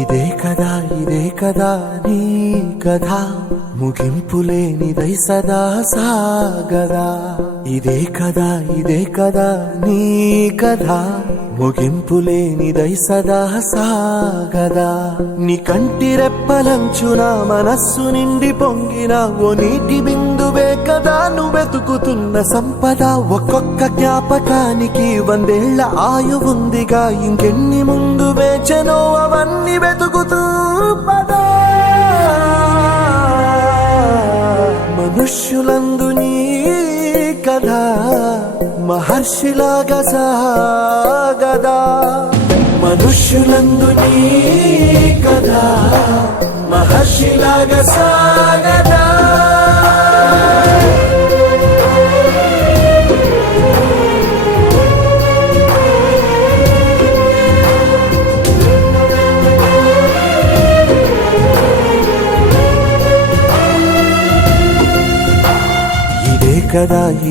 ఇదే కదా నీ కథ ముగింపులేనిదై సదా సాగదా. ఇదే కదా నీ కథ ముగింపులేనిదై సదా సాగదా. నీ కంటి రెప్పలంచున మనస్సు నిండి పొంగిన ఓ నీటి బిందువే కదా నువ్వెతుకుతున్న సంపద. ఒక్కొక్క జ్ఞాపకానికి 100 ఏళ్ల ఆయువుందిగా, ఇంకెన్ని ముందు వేచనో అవన్నీ వెతుకుతూ పదా. మనుష్యులందు నీ కథ మహర్షిలాగా సాగదా. మనుష్యులందు నీ కథ మహర్షిలాగా సాగదా.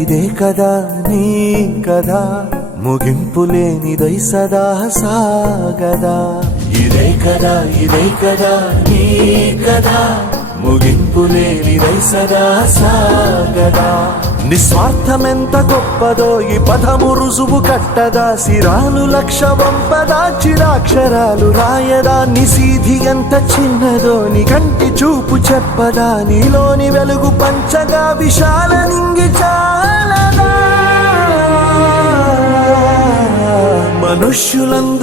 ఇదే కదా నీ కథ ముగింపులేనిదై సదా సాగదా. ఇదే కదా నీ కథ ముగింపులేనిదై సదా సాగదా. నిస్వార్థమెంత గొప్పదో ఈ పదము రుజువు కట్టదా. సిరాలు లక్ష వంపదా, చిరాక్షరాలు రాయదా. నిశీధి ఎంత చిన్నదో నీ కంటి చూపు చెప్పదా. నీలోని వెలుగు పంచగా విశాల నింగి చాలదా. మనుష్యులందు